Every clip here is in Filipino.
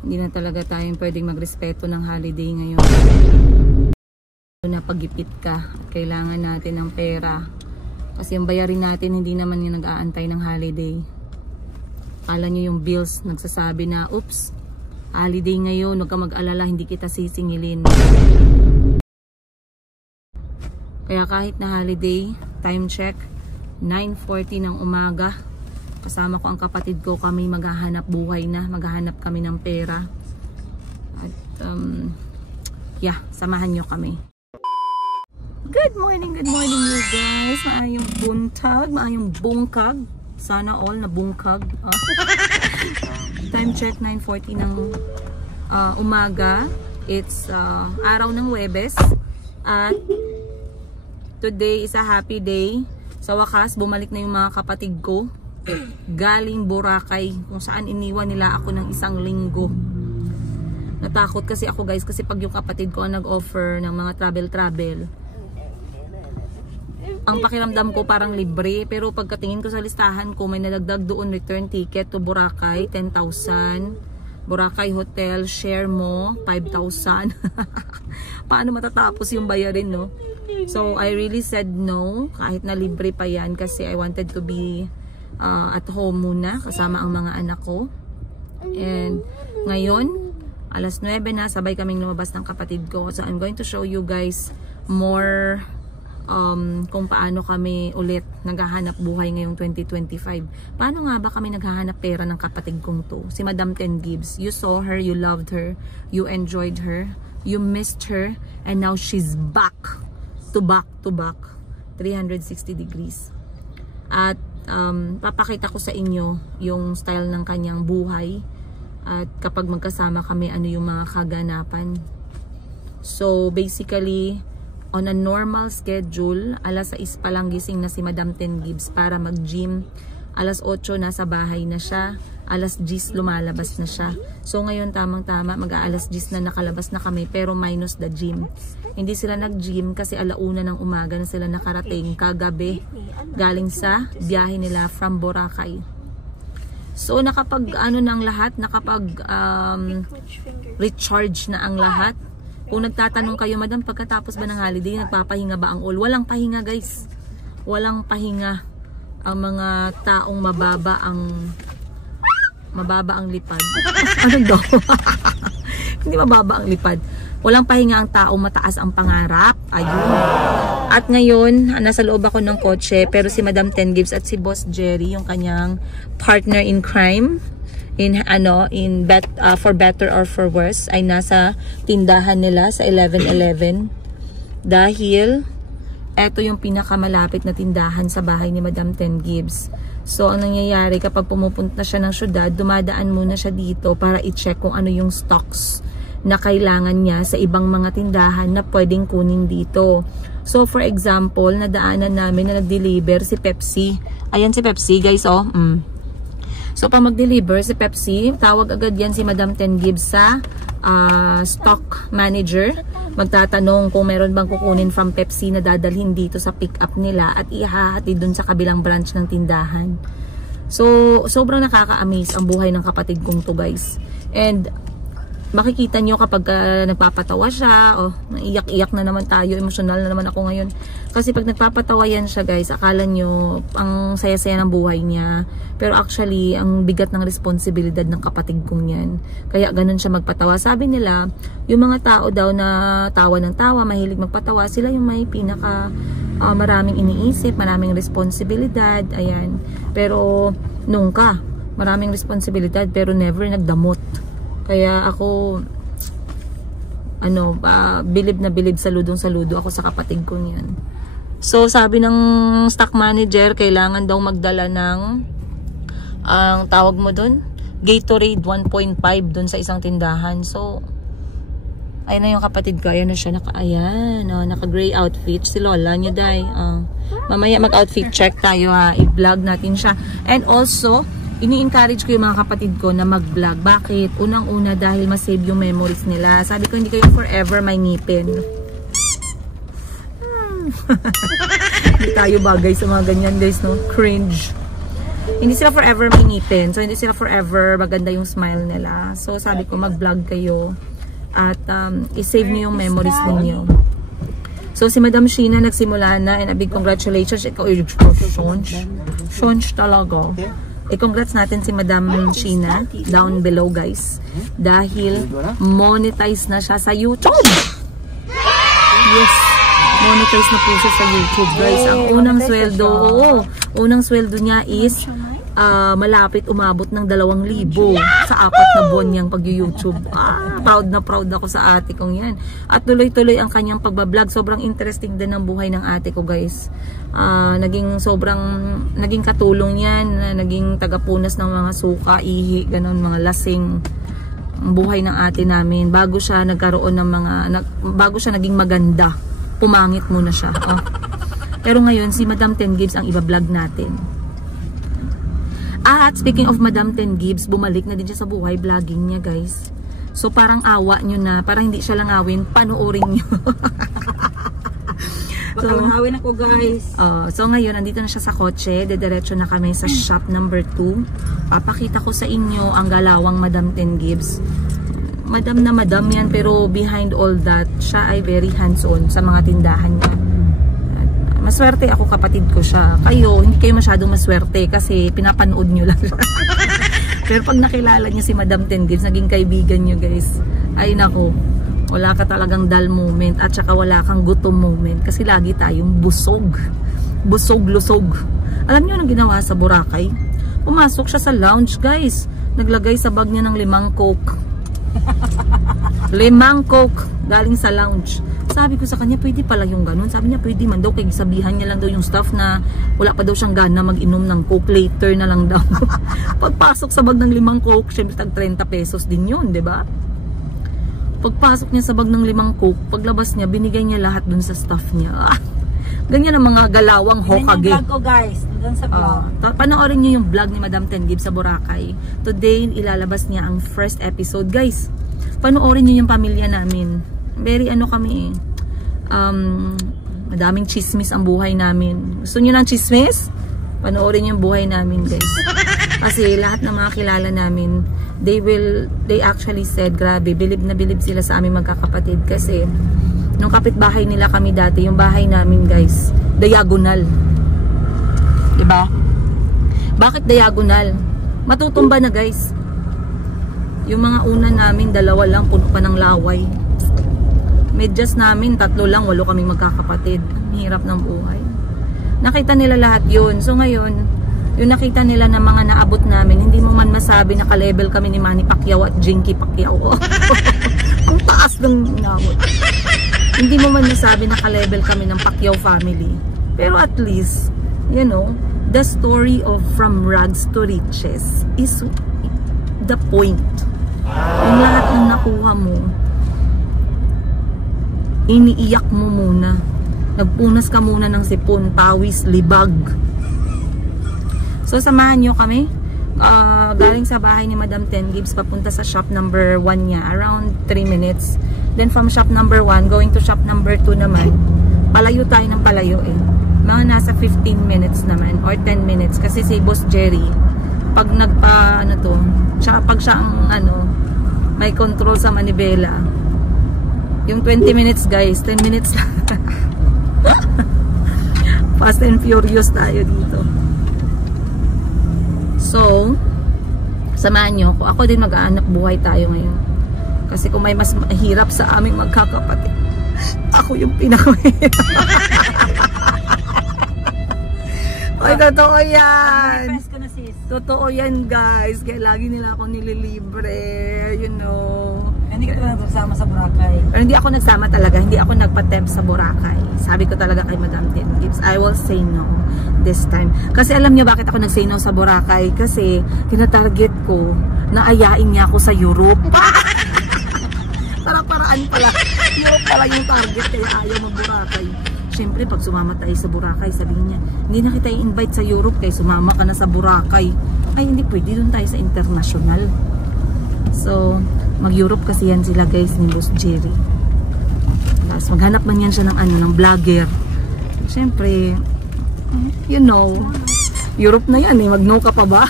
Hindi na talaga tayong pwedeng magrespeto ng holiday ngayon. Na pagipit ka at kailangan natin ng pera. Kasi yung bayarin natin hindi naman yung nag-aantay ng holiday. Kala nyo yung bills nagsasabi na, oops, holiday ngayon, huwag ka mag-alala, hindi kita sisingilin. Kaya kahit na holiday, time check, 9:40 ng umaga. Kasama ko ang kapatid ko, kami maghahanap buhay na, maghahanap kami ng pera. At yeah, samahan nyo kami. Good morning you guys. Maayong buntag, maayong bungkag. Sana all na bungkag. Time check 9:40 ng umaga. It's araw ng Huwebes. At today is a happy day. Sa wakas, bumalik na yung mga kapatid ko. Galing Boracay, kung saan iniwan nila ako ng isang linggo. Natakot kasi ako guys, kasi pag yung kapatid ko ang nag-offer ng mga travel, ang pakiramdam ko parang libre, pero pagkatingin ko sa listahan ko, may nadagdag doon return ticket to Boracay, 10,000. Boracay Hotel, share mo, 5,000. Paano matatapos yung bayarin, no? So I really said no, kahit na libre pa yan, kasi I wanted to be at home muna kasama ang mga anak ko. And ngayon alas 9 na, sabay kaming lumabas ng kapatid ko. So I'm going to show you guys more kung paano kami ulit naghahanap buhay ngayong 2025. Paano nga ba kami naghahanap pera ng kapatid kong to, si Madam Ten Gibbs. You saw her, you loved her, you enjoyed her, you missed her, and now she's back to back 360 degrees. At papakita ko sa inyo yung style ng kanyang buhay at kapag magkasama kami, ano yung mga kaganapan. So basically, on a normal schedule, alas 6 pa lang gising na si Madam Ten Gibbs para mag-gym. Alas 8 nasa bahay na siya, alas 10 lumalabas na siya. So ngayon tamang-tama, mag-aalas 10 na nakalabas na kami, pero minus the gym. Hindi sila nag-gym kasi alauna ng umaga na sila nakarating kagabi galing sa biyahe nila from Boracay. So nakapag ano ng lahat, nakapag recharge na ang lahat. Kung nagtatanong kayo, Madam, pagkatapos ba ng holiday, nagpapahinga ba ang all? Walang pahinga guys. Walang pahinga. Ang mga taong mababa ang lipad. Ano daw? Hindi mababa ang lipad. Walang pahinga ang tao, mataas ang pangarap. Ayun. At ngayon, nasa loob ako ng kotse, pero si Madam Ten Gibbs at si Boss Jerry, yung kanyang partner in crime, for better or for worse, ay nasa tindahan nila sa 11-11. Dahil eto yung pinakamalapit na tindahan sa bahay ni Madam Ten Gibbs. So ang nangyayari, kapag pumupunta siya ng syudad, dumadaan muna siya dito para i-check kung ano yung stocks na kailangan niya sa ibang mga tindahan na pwedeng kunin dito. So for example, nadaanan namin na nag-deliver si Pepsi. Ayan si Pepsi guys, oh. So pag mag-deliver si Pepsi, tawag agad yan si Madam Ten Gibbs sa stock manager. Magtatanong kung meron bang kukunin from Pepsi na dadalhin dito sa pick up nila at ihahati dun sa kabilang branch ng tindahan. So sobrang nakaka-amaze ang buhay ng kapatid kong to guys. And makikita nyo kapag nagpapatawa siya, naiyak-iyak na naman tayo, emotional na naman ako ngayon. Kasi pag nagpapatawa yan siya guys, akala nyo ang saya-saya ng buhay niya. Pero actually, ang bigat ng responsibilidad ng kapatid kong yan. Kaya ganun siya magpatawa. Sabi nila, yung mga tao daw na tawa ng tawa, mahilig magpatawa, sila yung may pinaka maraming iniisip, maraming responsibilidad, ayan. Pero nung maraming responsibilidad pero never nagdamot. Kaya ako, bilib na bilib, saludong-saludo ako sa kapatid ko niyan. So, sabi ng stock manager, kailangan daw magdala ng, ang tawag mo dun, Gatorade 1.5 dun sa isang tindahan. So, ayun na yung kapatid ko. Ayan na siya, naka-gray outfit. Si Lola niya, day. Mamaya mag-outfit check tayo ha. I-vlog natin siya. And also, ini-encourage ko yung mga kapatid ko na mag-vlog. Bakit? Unang-una dahil ma-save yung memories nila. Sabi ko, hindi kayo forever may ngipin. Hindi tayo bagay sa mga ganyan guys, no? Cringe. Hindi sila forever may ngipin. So, hindi sila forever maganda yung smile nila. So, sabi ko, mag-vlog kayo. At i-save nyo yung memories ninyo. So, si Madam Sheena nagsimula na. And a big congratulations. Ikaw, Shonch talaga. Congrats natin si Madam Sheena down below, guys. Dahil monetize na siya sa YouTube. Yes. Monetize na po siya sa YouTube, guys. Ang unang sweldo, unang sweldo niya is malapit umabot ng 2,000 sa 4 na buwan niyang pag-YouTube. Proud na proud ako sa ate kong yan. At tuloy-tuloy ang kanyang pagbablog. Sobrang interesting din ang buhay ng ate ko, guys. Naging katulong yan, naging tagapunas ng mga suka, ihi, ganun, mga lasing. Ang buhay ng ate namin bago siya nagkaroon ng bago siya naging maganda. Pumangit muna siya. Pero ngayon, si Madam Ten Gibbs ang iba-vlog natin. At speaking of Madam Ten Gibbs, bumalik na din siya sa buhay vlogging niya, guys. So parang awa nyo na, parang hindi siya lang awin, panoorin nyo. Pakalangawin ako, guys. So ngayon, andito na siya sa kotse. Dediretso na kami sa shop number 2. Papakita ko sa inyo ang galawang Madam Ten Gibbs. Madam na madam yan, pero behind all that, siya ay very hands-on sa mga tindahan niya. Maswerte ako, kapatid ko siya. Kayo, hindi kayo masyadong maswerte kasi pinapanood nyo lang siya. Pero pag nakilala niyo si Madam Ten Gibbs, naging kaibigan nyo, guys. Ay nako, wala ka talagang dull moment at saka wala kang gutom moment kasi lagi tayong busog. Busog-lusog. Alam niyo anong ginawa sa Boracay? Pumasok siya sa lounge, guys. Naglagay sa bag niya ng 5 Coke. 5 Coke galing sa lounge. Sabi ko sa kanya, pwede pala yung ganun. Sabi niya, pwede man daw. Kaya sabihan niya lang daw yung staff na wala pa daw siyang gana mag-inom ng Coke. Later na lang daw. Pagpasok sa bag ng 5 Coke, syempre tag 30 pesos din yun, diba? Pagpasok niya sa bag ng 5 Coke, paglabas niya, binigay niya lahat dun sa staff niya. Ganyan ang mga galawang Hokage. Yan yung vlog ko, guys. Doon sa vlog. Panoorin niyo yung vlog ni Madam Ten Gibbs sa Boracay. Today, ilalabas niya ang first episode. Guys, panoorin niyo yung pamilya namin. Very kami madaming chismis ang buhay namin. Gusto niyo ng chismis? Panoorin niyo yung buhay namin, guys. Kasi lahat ng mga kilala namin, they actually said, grabe, bilib na bilib sila sa aming magkakapatid kasi nung kapitbahay nila kami dati, yung bahay namin, guys, diagonal. Diba? Bakit diagonal? Matutumba na, guys. Yung mga una namin, 2 lang, puno pa ng laway. Medyas namin, 3 lang, 8 kami magkakapatid. Hirap ng buhay. Nakita nila lahat yun. So ngayon, yung nakita nila na mga naabot namin, hindi mo man masabi na ka-level kami ni Manny Pacquiao at Jinky Pacquiao. Ang taas ng inabot. Hindi mo man masabi na ka-level kami ng Pacquiao family. Pero at least, you know, the story of from rags to riches is the point. Yung lahat ng nakuha mo, iniiyak mo muna. Nagpunas ka muna ng sipon, pawis, libag. So, samahan nyo kami. Galing sa bahay ni Madam Ten Gibbs, papunta sa shop number 1 niya. Around 3 minutes. Then from shop number 1, going to shop number 2 naman. Palayo tayo ng palayo eh. Mga nasa 15 minutes naman or 10 minutes. Kasi si Boss Jerry, pag tsaka pag siya ang may control sa manibela. Yung 20 minutes, guys, 10 minutes lang. Fast and furious tayo dito. So, samahan nyo ako. Ako din mag-aanap buhay tayo ngayon. Kasi kung may mas mahirap sa aming magkakapatid, ako yung pinakamahirap. Ay, totoo yan. Totoo yan, guys. Kaya lagi nila ako nililibre. You know. Hindi ka talaga nagsama sa Boracay. Pero hindi ako nagsama talaga. Hindi ako nagpa-temp sa Boracay. Sabi ko talaga kay Madam Ten Gibbs, I will say no this time. Kasi alam niyo bakit ako nag-say no sa Boracay? Kasi tinatarget ko na ayain niya ako sa Europe. Paraan pala. Europe pala yung target kaya ayaw mag-Boracay. Siyempre, pag sumama tayo sa Boracay, sabihin niya, hindi na kita i-invite sa Europe kaya sumama ka na sa Boracay. Ay, hindi pwede, doon tayo sa international. So, mag-Europe kasi yan sila, guys, ni Boss Jerry. Tapos, maghanap man yan siya ng ng vlogger. Siyempre, you know, Europe na yan eh. Mag-no ka pa ba?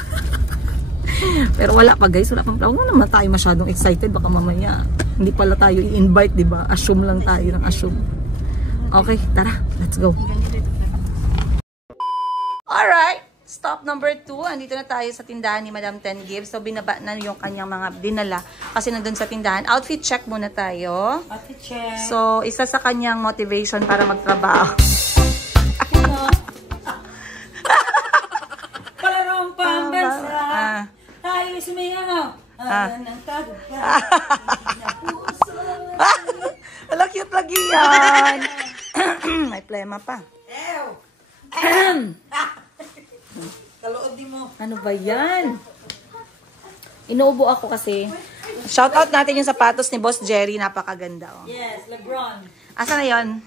Pero wala pa guys. Wala pang plan. Huwag naman tayo masyadong excited. Baka mamaya hindi pala tayo i-invite, diba? Assume lang tayo ng assume. Okay, tara. Let's go. Alright. Stop number 2. Andito na tayo sa tindahan ni Madam Ten Gibbs. So, binaba na yung kanyang mga dinala. Kasi nandun sa tindahan. Outfit check muna tayo. Outfit check. So, isa sa kanyang motivation para magtrabaho. Palarong pambansa. Tayo sumiyaw. Ng tagumpay. Wala, cute lagi yan. May plema pa. Ew! Kalood din mo. Ano ba yan? Inuubo ako kasi. Shoutout natin yung sapatos ni Boss Jerry. Napakaganda. Oh. Yes, Lebron. Asa na yun?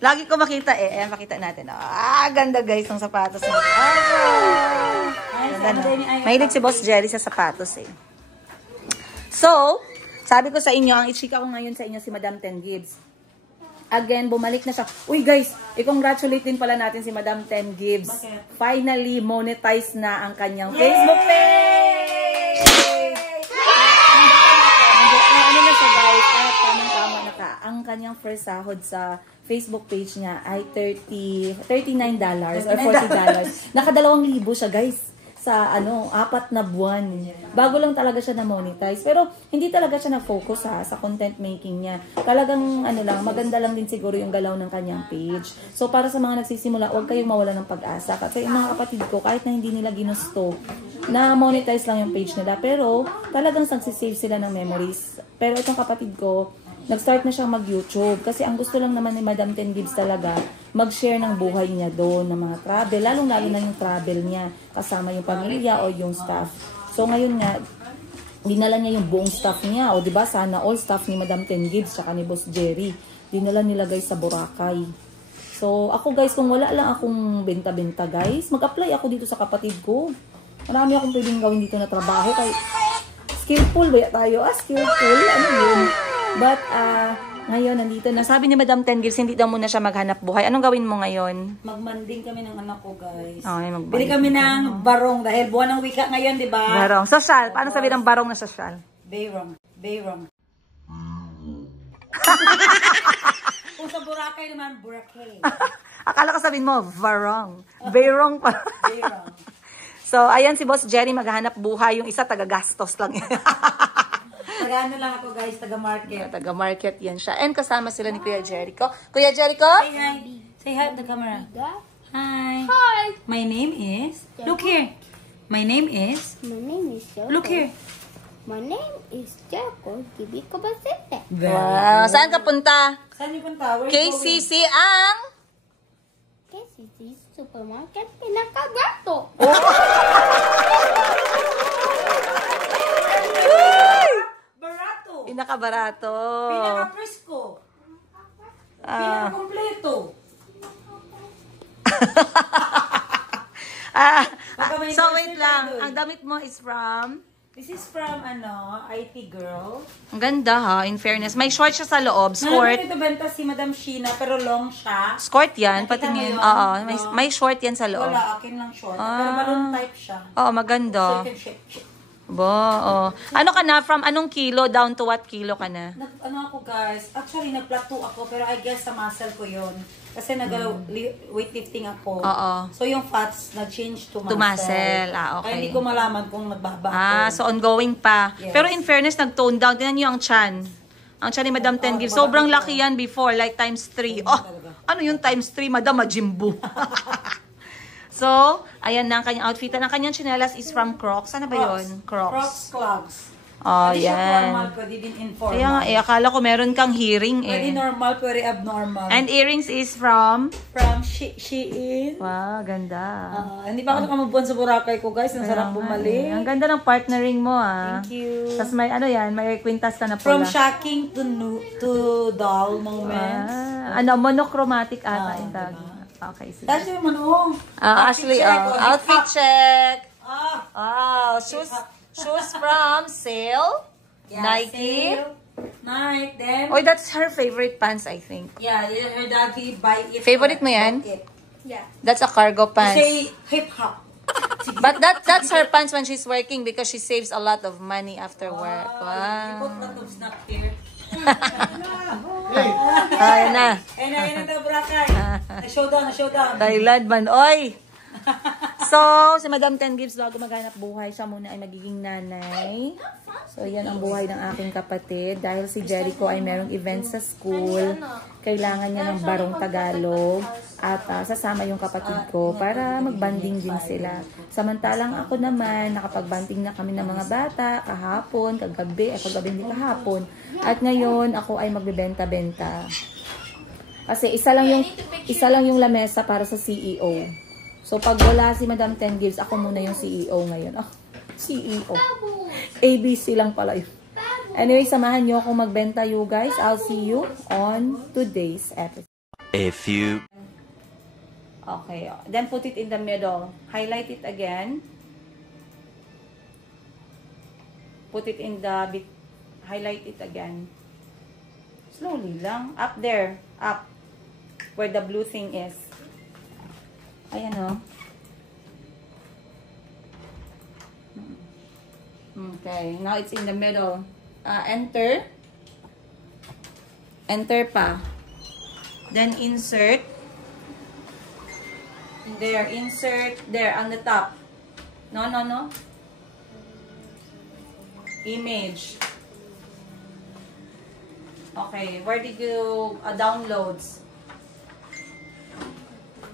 Lagi ko makita eh. Ayan, makita natin. Oh. Ganda guys ng sapatos. Ganda na. Mahilig si Boss Jerry sa sapatos eh. So, sabi ko sa inyo, ang ichika ko ngayon sa inyo si Madam Ten Gibbs. Again, bumalik na siya. Uy guys, i-congratulate din pala natin si Madam Ten Gibbs. Bakit? Finally, monetize na ang kanyang Facebook page! Ano na siya guys? Tamang-tama na ka. Ang kanyang first sahod sa Facebook page niya ay $39 or $40. Naka2,000 siya guys. Sa 4 na buwan. Bago lang talaga siya na-monetize. Pero hindi talaga siya na-focus sa content making niya. Talagang maganda lang din siguro yung galaw ng kanyang page. So para sa mga nagsisimula, huwag kayong mawala ng pag-asa. Kasi yung mga kapatid ko, kahit na hindi nila ginusto, na-monetize lang yung page nila. Pero talagang nagsisave sila ng memories. Pero itong kapatid ko, nag-start na siyang mag-YouTube. Kasi ang gusto lang naman ni Madam Ten Gibbs talaga, mag-share ng buhay niya doon, ng mga travel. Lalong-lalo na yung travel niya, kasama yung pamilya o yung staff. So ngayon nga, dinala niya yung buong staff niya. O diba, sana all staff ni Madam Ten Gibbs, tsaka ni Boss Jerry, dinala nila guys sa Boracay. So ako guys, kung wala lang akong benta-benta guys, mag-apply ako dito sa kapatid ko. Marami akong pwedeng gawin dito na trabaho. Kay skillful ba tayo? Skillful? Ano yun? But, ngayon, nandito na. Sabi ni Madam Ten Gibbs, hindi daw muna siya maghanap buhay. Anong gawin mo ngayon? Magmanding kami ng anak ko, guys. Okay, Bili kami ng barong dahil buwan ng wika ngayon, di ba? Barong. Social. Paano sabi ng barong na social? Bayrong. Bayrong. Kung sa Boracay naman, Boracay. Akala ko sabihin mo, varong. Bayrong pa. Bayrong. So, ayan si Boss Jerry, maghanap buhay. Yung isa, taga-gastos lang. Taga-ano lang ako guys, taga-market. Taga-market yan siya. And kasama sila ni Kuya Jericho. Kuya Jericho? Say hi. Say hi to the camera. Hi. Hi. My name is... Look here. My name is... My name is Joko. Look here. My name is Joko Kibiko Basete. Wow. Saan ka punta? Saan yung punta? Where you KCC ang... KCC Supermarket Pinakabato. Barato. Pinakabarato. Pinaka-presko. Pinaka-kompleto. So wait lang. Ang damit mo is from... This is from, IT girl. Ang ganda ha, in fairness. May short siya sa loob. Skort. Skort. Ito benta si Madam Sheena, pero long siya. Skort yan, Nakita patingin. mo yun? Oo, No. may short yan sa loob. Wala, akin lang short. Pero balloon type siya. Oo, maganda. Second shape. Oo. Ano ka na? From anong kilo down to what kilo ka na? Ano ako guys, actually nag-plateau ako, pero I guess sa muscle ko yun. Kasi weightlifting ako. Oo. So yung fats nag-change to muscle. To muscle. Ah, okay. Kaya hindi ko malaman kung nagbaba ako. So ongoing pa. Yes. Pero in fairness, nag-tone down. Tingnan niyo ang chan. Ang chan ni Madam Ten Gibbs. Sobrang laki yan before, like times 3. Oh, ano yung times 3? Madam, majimbo. So, ayan na ang kanyang outfit. Ang kanyang chinelas is from Crocs. Ano ba yun? Crocs clogs. Oh, Pwede siya formal, yan. pwede din informal. Kaya nga, akala ko meron kang hearing Pwede eh. normal, pwede abnormal. And earrings is from? From Shein. Wow, ganda. Hindi pa ako nakamubuan sa Boracay ko guys. Ang sarap bumalik. Ang ganda ng partnering mo ah. Thank you. Tapos may may kwintas ka na From pula. shocking to dull moments. Monochromatic ata yung tag. Okay, sige. That's yung ano. Ashley, outfit check. Ah. Shoes from Sale. Yeah, Nike. Sale. Nike, then. Oh, that's her favorite pants, I think. Yeah, her daddy buy it. Favorite mo yan? Yeah. That's a cargo pants. Say hip hop. But that's her pants when she's working because she saves a lot of money after work. Wow. Ipot na itong snack here. Ayun na. Ayun na, Boracay. Na-showdown. Thailand man. Oy! So, si Madam Ten Gives bago maghanap buhay, siya muna ay magiging nanay. So, yan ang buhay ng aking kapatid. Dahil si Jericho ay merong event sa school, kailangan niya ng barong Tagalog at sasama yung kapatid ko para magbanding din sila. Samantalang ako naman, nakapagbanding na kami ng mga bata kahapon, kagabi hindi kahapon. At ngayon, ako ay magbebenta-benta. Kasi isa lang yung lamesa para sa CEO. So, pag wala si Madam Ten Gives, ako muna yung CEO ngayon. Oh, CEO. ABC lang pala yun. Anyway, samahan nyo akong magbenta, you guys. I'll see you on today's episode. A few. Okay. Then, put it in the middle. Highlight it again. Put it in the bit. Highlight it again. Slowly lang. Up there. Up. Where the blue thing is. Ayan o. Okay. Now it's in the middle. Enter. Enter pa. Then insert. There. Insert. There. On the top. No. Image. Okay. Where did you downloads?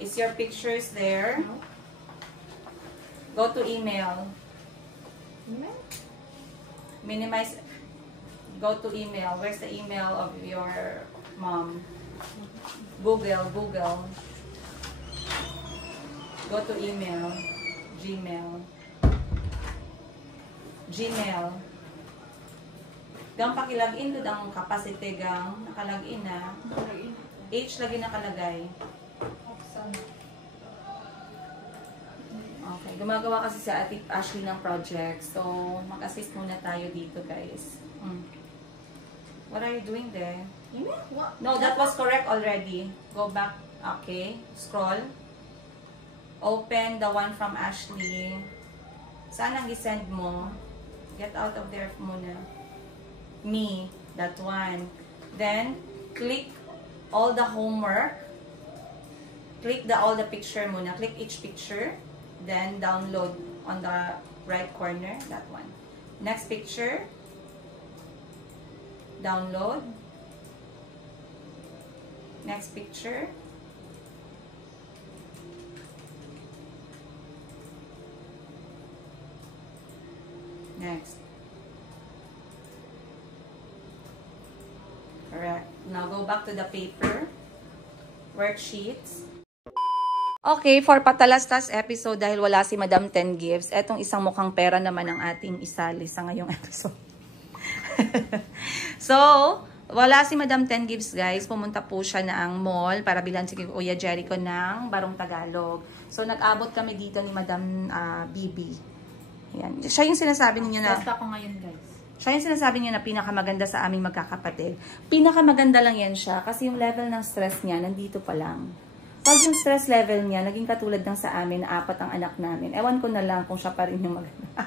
Is your pictures there? Go to email. Minimize. Go to email. Where's the email of your mom? Google. Go to email. Gmail. Gang pakilagin doon ang capacity gang. Nakalagin na. H lagi nakalagay. Okay, gumagawa kasi sa Ate Ashley ng project. So, mag-assist muna tayo dito, guys. What are you doing there? No, that was correct already. Go back. Okay, scroll. Open the one from Ashley. Saan ang i-send mo? Get out of there muna. Me, that one. Then, click all the homework. Click all the picture muna. Click each picture. Then, download on the right corner. That one. Next picture. Download. Next picture. Next. Correct. Now, go back to the paper. Worksheets. Okay, for patalastas episode, dahil wala si Madam Ten Gives, etong isang mukhang pera naman ang ating isali sa ngayong episode. So, wala si Madam Ten Gives, guys. Pumunta po siya na ang mall para bilhan si Kuya Jericho ng barong Tagalog. So, nag-abot kami dito ni Madam Bibi. Yan. Siya yung sinasabi ninyo na... Basta ko ngayon, guys. Siya yung sinasabi niya na pinakamaganda sa aming magkakapatid. Pinakamaganda lang yan siya kasi yung level ng stress niya nandito pa lang. Pag yung stress level niya, naging katulad ng sa amin, 4 ang anak namin. Ewan ko na lang kung siya pa rin yung maganda.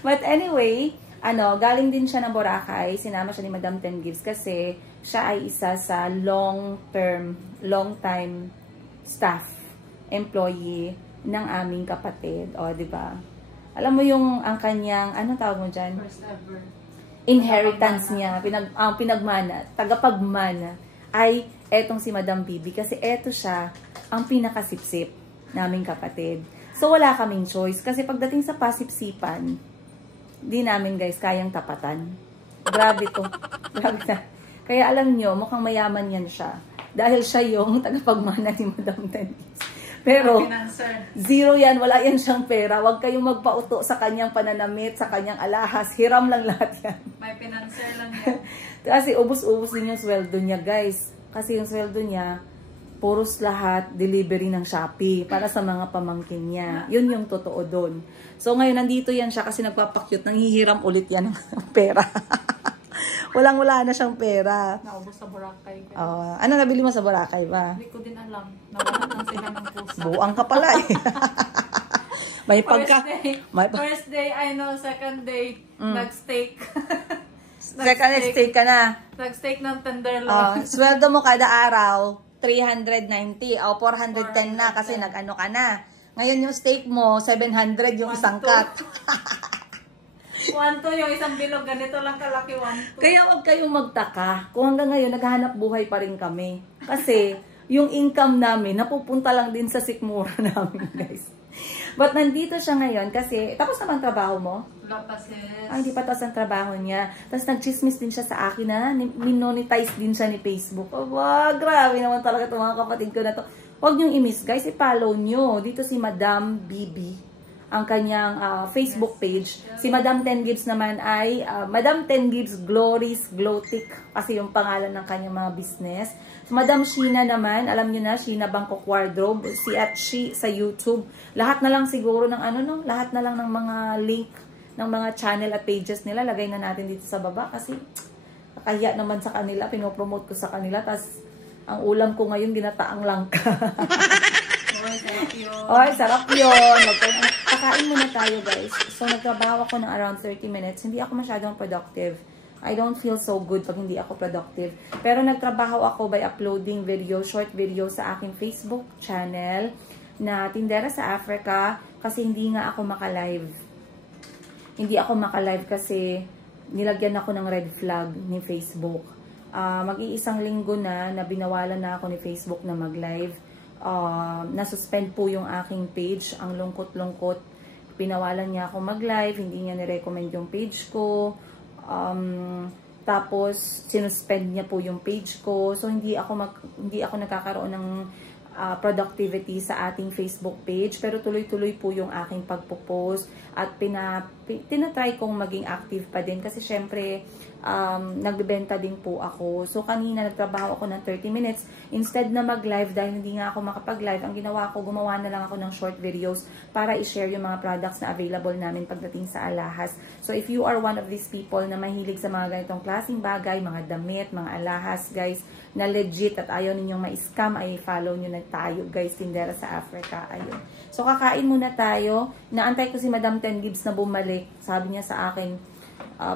But anyway, galing din siya ng Boracay. Sinama siya ni Madam Ten Gives kasi siya ay isa sa long time staff, employee ng aming kapatid. O, diba? Alam mo yung ang kanyang, anong tawag mo dyan? First ever. Inheritance niya, pinagmana, tagapagmana, ay etong si Madam Bibi. Kasi eto siya, ang pinakasipsip naming kapatid. So, wala kaming choice. Kasi pagdating sa pasipsipan, di namin guys, kayang tapatan. Grabe to. Grabe na. Kaya alam nyo, mukhang mayaman yan siya. Dahil siya yung tagapagmana ni Madam Ten Gives. Pero, zero yan. Wala yan siyang pera. Huwag kayong magpauto sa kanyang pananamit, sa kanyang alahas. Hiram lang lahat yan. May financer lang yan. Kasi ubus-ubus din yung sweldo niya, guys. Kasi yung sweldo niya, puros lahat delivery ng Shopee para sa mga pamangkin niya. Yun yung totoo doon. So, ngayon, nandito yan siya kasi nagpapakyut. Nanghihiram ulit yan ng pera. Walang-wala na siyang pera. Naubos sa Boracay. Ano nabili mo sa Boracay ba? Hindi ko din alam. Nawalan lang sila ng pusa. Buang ka pala eh. May pagka... First day, I know, second day, nag-steak. Second steak ka na. Nag-steak ng tenderloin. Sweldo mo kada araw, 390 o 410 na kasi nag-ano ka na. Ngayon yung steak mo, 700 yung isang cut. 1-2 yung isang bilog, ganito lang kalaki 1-2. Kaya wag kayong magtaka kung hanggang ngayon naghahanap buhay pa rin kami. Kasi yung income namin napupunta lang din sa sikmura namin, guys. But nandito siya ngayon kasi, tapos naman trabaho mo? Ay, hindi pa tapos ang trabaho niya. Tapos nagchismis din siya sa akin na minonetize din siya ni Facebook. Aba, grabe naman talaga itong mga kapatid ko na to. Huwag niyong i-miss, guys. I-follow niyo. Dito si Madam Bibi, ang kanyang Facebook page. Si Madam 10 Gibbs naman ay Madam 10 Gibbs Glories Glotic kasi yung pangalan ng kanyang mga business. Si Madam Sheena naman, alam niyo na, Sheena Bangkok Wardrobe, si at she sa YouTube. Lahat na lang siguro ng lahat na lang ng mga link ng mga channel at pages nila, lagay na natin dito sa baba kasi kaya naman sa kanila, pinopromote ko sa kanila. Tas ang ulam ko ngayon, ginataang langka. Oy, sarap yun. Kakain muna tayo, guys. So, nagtrabaho ako ng around 30 minutes. Hindi ako masyadong productive. I don't feel so good pag hindi ako productive. Pero nagtrabaho ako by uploading video, short video sa aking Facebook channel na Tindera sa Africa kasi hindi nga ako maka-live. Hindi ako maka-live kasi nilagyan ako ng red flag ni Facebook. Mag-iisang linggo na binawalan na ako ni Facebook na mag-live. Na-suspend po yung aking page. Ang lungkot-lungkot. Pinawalan niya ako mag-live. Hindi niya nirecommend yung page ko. Tapos sinuspend niya po yung page ko. So hindi ako nagkakaroon ng productivity sa ating Facebook page, pero tuloy-tuloy po yung aking pagpo-post at tinatry kong maging active pa din kasi syempre nagbebenta din po ako. So kanina nagtrabaho ako ng 30 minutes instead na mag-live dahil hindi nga ako makapag-live. Ang ginawa ko, gumawa na lang ako ng short videos para i-share yung mga products na available namin pagdating sa alahas. So if you are one of these people na mahilig sa mga ganitong klaseng bagay, mga damit, mga alahas, guys, na legit at ayaw ninyong ma-scam, ay follow nyo na tayo, guys, Tindera sa Africa. Ayun. So kakain muna tayo. Naantay ko si Madam 10 Gibbs na bumalik. Sabi niya sa akin,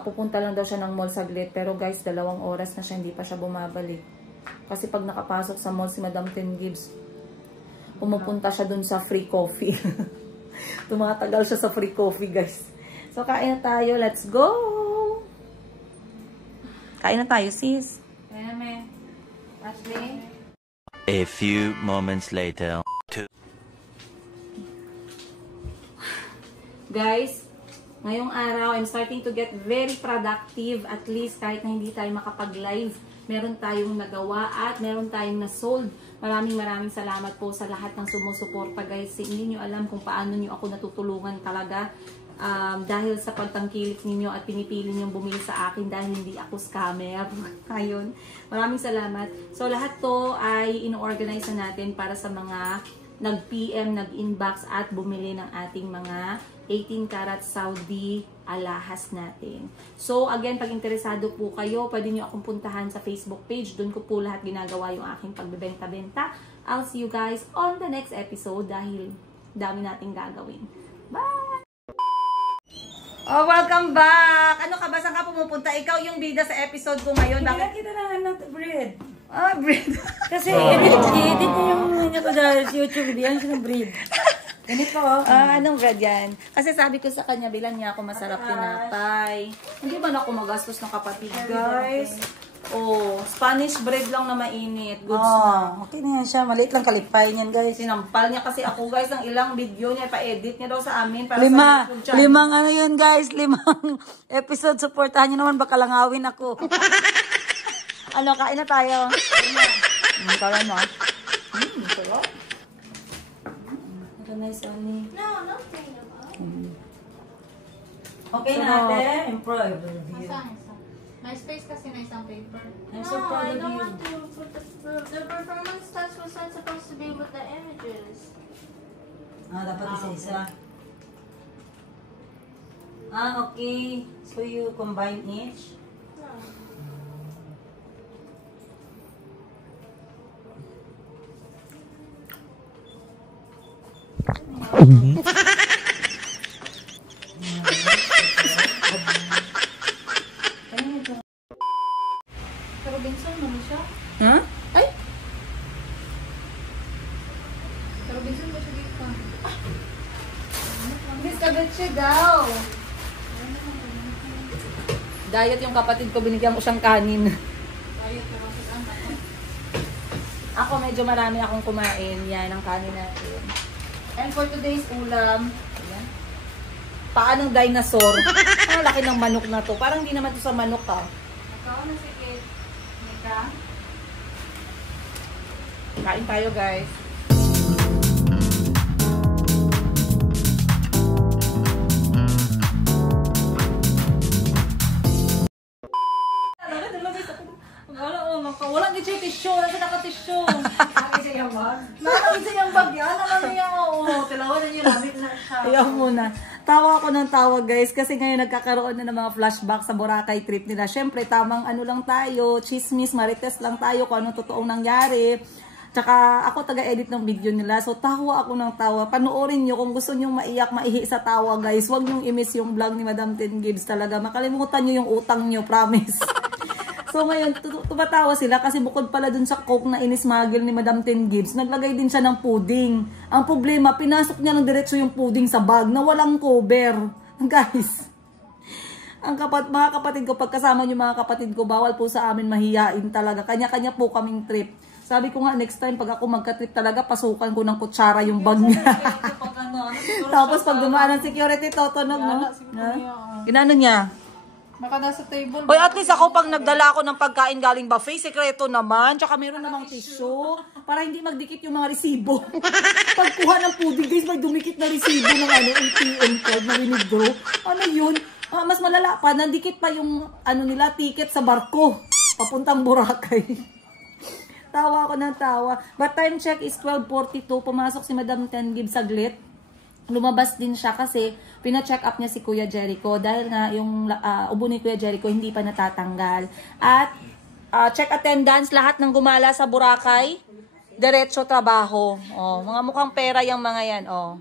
pupunta lang daw siya ng mall saglit. Pero guys, 2 oras na siya, hindi pa siya bumabalik. Kasi pag nakapasok sa mall si Madam 10 Gibbs, pumupunta siya dun sa free coffee. Tumatagal siya sa free coffee, guys. So kain na tayo. Let's go! Kain na tayo, sis. Kaya may Ashley? A few moments later. Guys, ngayong araw, I'm starting to get very productive. At least kahit na hindi tayo makapag-live, meron tayong nagawa at meron tayong na-sold. Maraming salamat po sa lahat ng sumusuporta, guys. Hindi nyo alam kung paano nyo ako natutulungan talaga. Dahil sa pagtangkilik ninyo at pinipili nyo bumili sa akin dahil hindi ako scammer. Ayun. Maraming salamat. So, lahat to ay ino-organize na natin para sa mga nag-PM, nag-inbox at bumili ng ating mga 18 karat Saudi alahas natin. So, again, pag interesado po kayo, pwede nyo akong puntahan sa Facebook page. Doon ko po lahat ginagawa yung aking pagbebenta-benta. I'll see you guys on the next episode dahil dami nating gagawin. Bye! Oh, welcome back! Ano ka ba? Saan ka pumupunta? Ikaw yung bida sa episode ko ngayon. Bakit? Kita na bread. Bread. Kasi edit niyo yung niya ko sa YouTube. Diyan siya ng bread. Ganit pa anong bread yan? Kasi sabi ko sa kanya, bilan niya ako masarap tinapay. Hindi ba na ako magastos ng kapatid, guys? Oh, Spanish bread lang na mainit. Goods na. Okay na yan siya. Maliit lang kalipay niyan, guys. Sinampal niya kasi ako, guys, ng ilang video niya. Pa-edit niya daw sa amin. Para Limang ano yun, guys. 5 episode. Supportahan niyo naman. Baka langawin ako. Ano, kain na tayo. Kala mo. Sarap. Nice, Ani. No, not saying about. Okay na, ate. Improve. My space kasi na isang paper. I'm so proud of I don't you. want to put the performance test was not supposed to be with the images. Dapat isa-isa. Okay. So you combine each? No. Robinson, mami siya. Ha? Ay! Sa Robinson ba siya dito? Miss Kabetche daw. Diet yung kapatid ko, binigyan ko siyang kanin. Diet na kasi ang Ako medyo marami akong kumain. Yan ang kanin natin. And for today's ulam, ayan. Paanong dinosaur? Ang laki ng manok na to. Parang hindi naman to sa manok ah. Ikaw na si Kate. Nika. Kain tayo guys. Wala din siya tissue. Wala siya naka-tissue. Nakakit siya yung bag? Nakakit siya yung bag yan. Naman niya. Tilawan na niyo. Lamit na siya. Ayaw muna. Tawa ako ng tawa guys kasi ngayon nagkakaroon na ng mga flashback sa Boracay trip nila. Syempre tamang ano lang tayo, chismis, marites lang tayo kung ano totoong nangyari. Tsaka ako taga-edit ng video nila. So tawa ako ng tawa. Panoorin nyo kung gusto nyo maiyak, maihi sa tawa guys. Huwag nyo i-miss yung vlog ni Madam Ten Gibbs talaga. Makalimutan nyo yung utang nyo, promise. So ngayon, tumatawa sila kasi bukod pala dun sa coke na inismagel ni Madam Ten Gibbs, naglagay din siya ng pudding. Ang problema, pinasok niya ng diretso yung pudding sa bag na walang cover. Guys, mga kapatid ko, pagkasama niyo mga kapatid ko, bawal po sa amin mahiyain talaga. Kanya-kanya po kaming trip. Sabi ko nga, next time, pag ako magka-trip talaga, pasukan ko ng kutsara yung bag niya. Tapos pag dumaan ng security, totonog, no? Ginano niya? Baka nasa table. Hoy, at least ako pag nagdala ako ng pagkain galing buffet, sekreto naman. Tsaka meron namang tissue para hindi magdikit yung mga resibo. Pagkuha ng pudding, guys, may dumikit na resibo ng ATM card na winidraw. Ano yun? Mas malala pa, nandikit pa yung nila, ticket sa barko. Papuntang Boracay. Tawa ako ng tawa. But time check is 12:42. Pumasok si Madam Ten Gibbs saglit. Lumabas din siya kasi pina-check up niya si Kuya Jericho dahil nga yung ubo ni Kuya Jericho hindi pa natatanggal. At check attendance, lahat ng gumala sa Boracay, diretso trabaho. Oh, mga mukhang pera yung mga yan. Oh.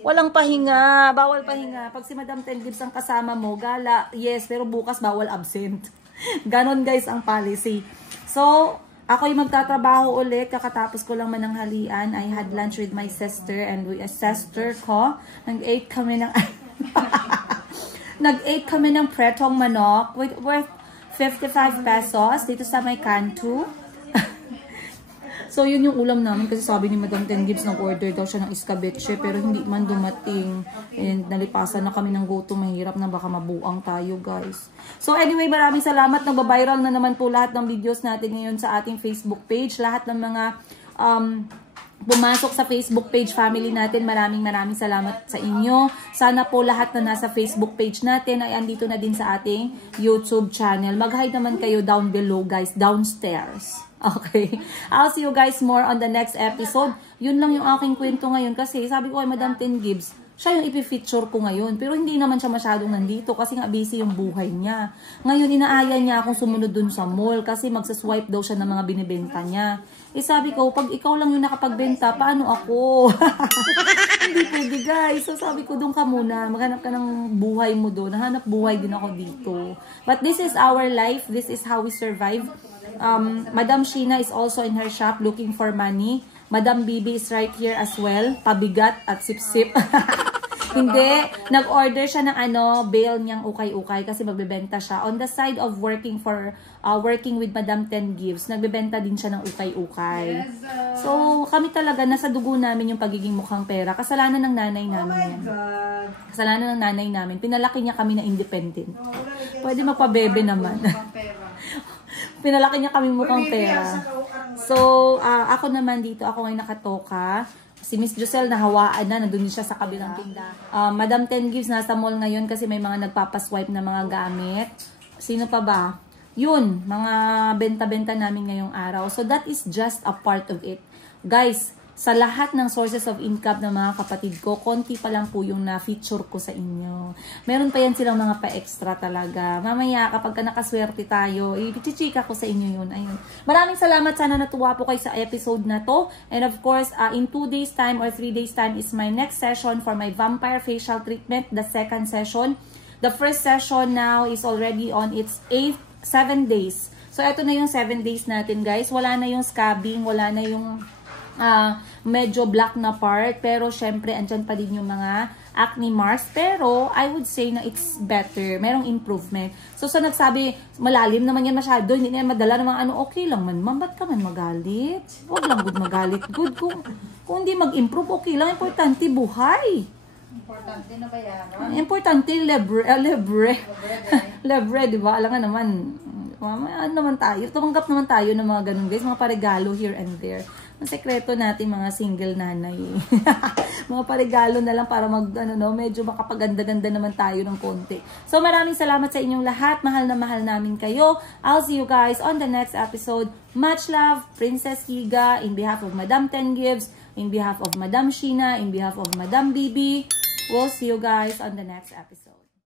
Walang pahinga, bawal pahinga. Pag si Madam Ten Gibbs ang kasama mo, gala, yes, pero bukas bawal absent. Ganon guys ang policy. So, ako yung magtatrabaho ulit, kakatapos ko lang mananghalian. I had lunch with my sister and with a sister ko. Nag-ate kami ng pretong manok worth 55 pesos dito sa may Cantu. So, yun yung ulam namin kasi sabi ni Madam Ten Gibbs nag-order daw siya ng escabeche pero hindi man dumating. And nalipasan na kami ng go-to. Mahirap na baka mabuang tayo, guys. So, anyway, maraming salamat. Nagbabiral na naman po lahat ng videos natin ngayon sa ating Facebook page. Lahat ng mga pumasok sa Facebook page family natin, maraming salamat sa inyo. Sana po lahat na nasa Facebook page natin ay andito na din sa ating YouTube channel. Mag-hi naman kayo down below, guys, downstairs. Okay. I'll see you guys more on the next episode. Yun lang yung aking kwento ngayon kasi sabi ko kay Madam Ten Gibbs, siya yung ipifeature ko ngayon. Pero hindi naman siya masyadong nandito kasi nga busy yung buhay niya. Ngayon, inaaya niya akong sumunod dun sa mall kasi magsaswipe daw siya ng mga binibenta niya. Eh sabi ko, pag ikaw lang yung nakapagbenta, paano ako? Hindi pwede guys. So sabi ko, doon ka muna. Maghanap ka ng buhay mo doon. Nahanap buhay din ako dito. But this is our life. This is how we survive. Madam Sheena is also in her shop looking for money. Madam Bibi is right here as well. Pabigat at sip-sip. Hindi. Nag-order siya ng bail niyang ukay-ukay kasi magbebenta siya. On the side of working with Madam Ten Gibbs, nagbebenta din siya ng ukay-ukay. So, kami talaga, nasa dugo namin yung pagiging mukhang pera. Kasalanan ng nanay namin yan. Kasalanan ng nanay namin. Pinalaki niya kami na independent. Pwede magpabebe naman. Pinalaki niya kami mukhang pera. So, ako naman dito, ako ngayon nakatoka. Si Miss Joselle nahawaan na, nandun siya sa kabilang tindahan. Madam Ten Gibbs nasa mall ngayon kasi may mga nagpapaswipe na mga gamit. Sino pa ba? Yun, mga benta-benta namin ngayong araw. So, that is just a part of it. Guys, sa lahat ng sources of income ng mga kapatid ko, konti pa lang po yung na-feature ko sa inyo. Meron pa yan silang mga pa-extra talaga. Mamaya, kapag ka nakaswerte tayo, i-chichika ko sa inyo yun. Ayun. Maraming salamat. Sana natuwa po kayo sa episode na to. And of course, in 2 days time or 3 days time is my next session for my vampire facial treatment, the second session. The first session now is already on its 7 days. So, eto na yung 7 days natin, guys. Wala na yung scabbing, wala na yung medyo black na part. Pero, syempre, andyan pa din yung mga acne marks. Pero, I would say na it's better. Merong improvement. So, sa nagsabi, malalim naman yan masyado, hindi na yan madala ng mga ano, okay lang man. Ma'am, ba't ka man magalit? Huwag lang good magalit. Good kung hindi mag-improve, okay lang. Importante, buhay. Importante na bayaran. Importante, lebre, di ba? Alam nga naman, ano naman tayo, tumanggap naman tayo ng mga ganun, guys, mga paregalo here and there. Ang sekreto natin, mga single nanay. Mga paregalo na lang para medyo makapaganda-ganda naman tayo ng konti. So, maraming salamat sa inyong lahat. Mahal na mahal namin kayo. I'll see you guys on the next episode. Much love, Princess Higa, in behalf of Madam Ten Gives, in behalf of Madam Sheena, in behalf of Madam Bibi. We'll see you guys on the next episode.